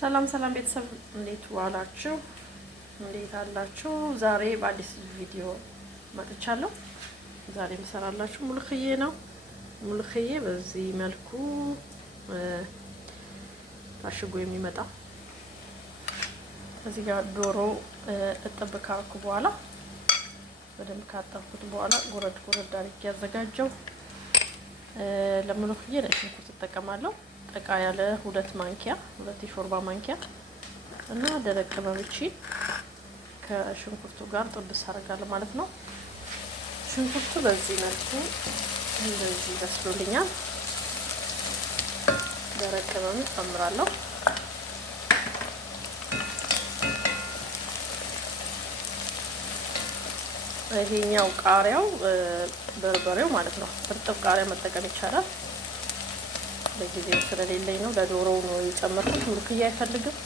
ሰላም ሰላም ቤተሰብ እንዴት ዋላችሁ? እንዴት አላችሁ? ዛሬ በአዲስ ቪዲዮ መጥቻለሁ። ዛሬ የምሰራላችሁ ሙልክዬ ነው። ሙልክዬ በዚህ መልኩ ታሽጎ የሚመጣ እዚህ ጋር ዶሮ እጥብ ካረኩ በኋላ በደንብ ካጠብኩት በኋላ ጎረድ ጎረድ አድርጌ ያዘጋጀው ለሙልክዬ ነጭ ሽንኩርት እጠቀማለሁ። ጠቃ ያለ 2 ማንኪያ 2 የሾርባ ማንኪያ እና ደረቅ ቅመሞች ከሽንኩርቱ ጋር ጥብስ አደርጋለሁ ማለት ነው። ሽንኩርቱ በዚህ መልኩ እንደዚህ በስሎልኛል። ደረቅ ቅመም ጨምራለሁ። ይሄኛው ቃሪያው በርበሬው ማለት ነው። እርጥብ ቃሪያ መጠቀም ይቻላል። ለጊዜው ስለሌለኝ ነው ለዶሮው ነው የጨመርኩት። ሙልክዬ አይፈልግም።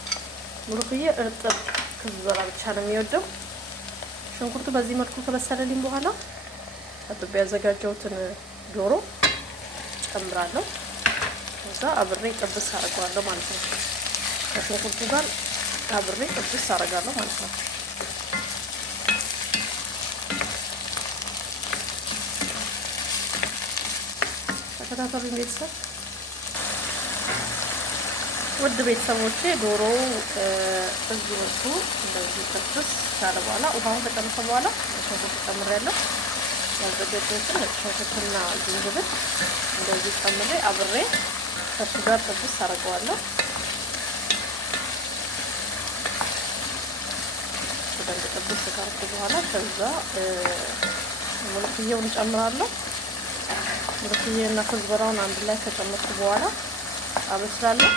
ሙልክዬ እርጥብ ክዝበራ ብቻ ነው የሚወደው። ሽንኩርቱ በዚህ መልኩ ከበሰለልኝ በኋላ አጥቤ ያዘጋጀሁትን ዶሮ ጨምራለሁ። እዛ አብሬ ጥብስ አደርገዋለሁ ማለት ነው። ከሽንኩርቱ ጋር አብሬ ጥብስ አደርጋለሁ ማለት ነው። ተከታተሉኝ ቤተሰብ። ውድ ቤተሰቦቼ ዶሮው በዚህ መልኩ እንደዚህ ጥብስ ካለ በኋላ ውሃውን ከጨረሰ በኋላ ሽንኩርት ጨምሬያለሁ። ያዘጋጀሁትን ነጭ ሽንኩርትና ዝንጅብል እንደዚህ ጨምሬ አብሬ ከሱ ጋር ጥብስ አደርገዋለሁ። በደንብ ጥብስ ካረኩ በኋላ ከዛ ሙልክዬውን ጨምራለሁ። ሙልክዬና ኩዝበራውን አንድ ላይ ከጨመርኩ በኋላ አበስላለሁ።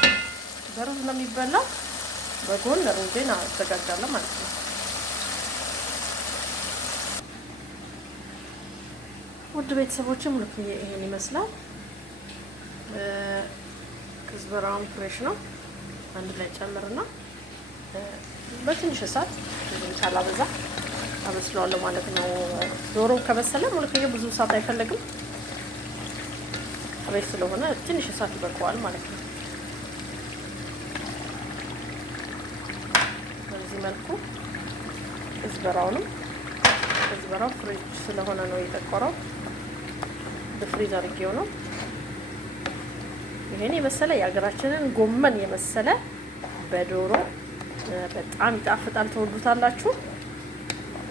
በሩዝ ነው የሚበላው። በጎን ሩዜን አዘጋጃለሁ ማለት ነው። ውድ ቤተሰቦች ሙልክዬ ይሄን ይመስላል። ኩዝበራውን ፍሬሽ ነው። አንድ ላይ ጨምርና በትንሽ እሳት ሳላበዛ አበስለዋለሁ ማለት ነው። ዶሮ ከበሰለ ሙልክዬ ብዙ እሳት አይፈልግም። ፍሬሽ ስለሆነ ትንሽ እሳት ይበቃዋል ማለት ነው። በዚህ መልኩ ኩዝበራው ፍሬሽ ስለሆነ ነው የጠቆረው። በፍሪዝ አድርጌው ነው። ይሄን የመሰለ የሀገራችንን ጎመን የመሰለ በዶሮ በጣም ይጣፍጣል። ተወዱታላችሁ።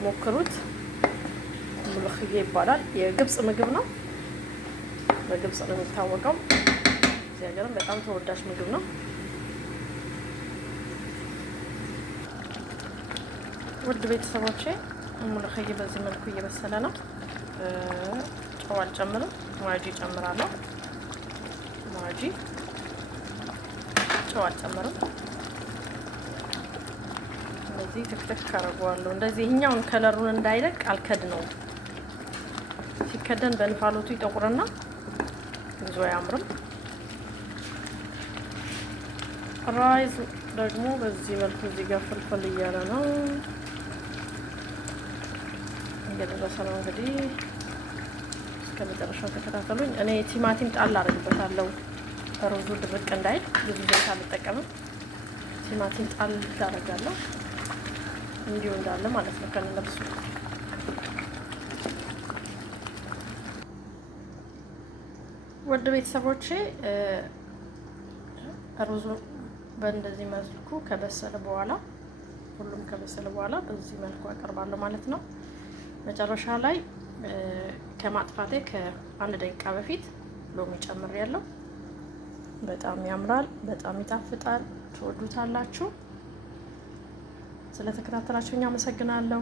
ሞክሩት። ሙልክዬ ይባላል። የግብጽ ምግብ ነው። በግብጽ ነው የሚታወቀው። እዚህ ሀገርም በጣም ተወዳጅ ምግብ ነው። ውድ ቤተሰቦቼ ሙልክዬ በዚህ መልኩ እየበሰለ ነው። ጨው አልጨምርም። ማጂ ጨምራለሁ። ማጂ ጨው አልጨምርም። እንደዚህ ትክትክ አደርገዋለሁ። እንደዚህ ይሄኛውን ከለሩን እንዳይለቅ አልከድነውም። ሲከደን በእንፋሎቱ ይጠቁርና ብዙ አያምርም። ራይዝ ደግሞ በዚህ መልኩ እዚህ ጋር ፍልፍል እያለ ነው እየደረሰ ነው። እንግዲህ እስከ መጨረሻው ተከታተሉኝ። እኔ ቲማቲም ጣል አደርግበታለሁ ሩዙ ድርቅ እንዳይል። ብዙ ዘይት አልጠቀምም። ቲማቲም ጣል አደርጋለሁ እንዲሁ እንዳለ ማለት ነው ከነለብሱ። ውድ ቤተሰቦቼ ሩዙ በእንደዚህ መልኩ ከበሰለ በኋላ ሁሉም ከበሰለ በኋላ በዚህ መልኩ አቀርባለሁ ማለት ነው። መጨረሻ ላይ ከማጥፋቴ ከ1 ደቂቃ በፊት ሎሚ ጨምሬያለሁ። በጣም ያምራል፣ በጣም ይጣፍጣል። ትወዱታላችሁ። ስለተከታተላችሁኝ አመሰግናለሁ።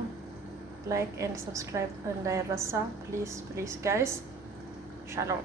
ላይክ ኤንድ ሰብስክራይብ እንዳይረሳ ፕሊዝ ጋይስ። ሻሎም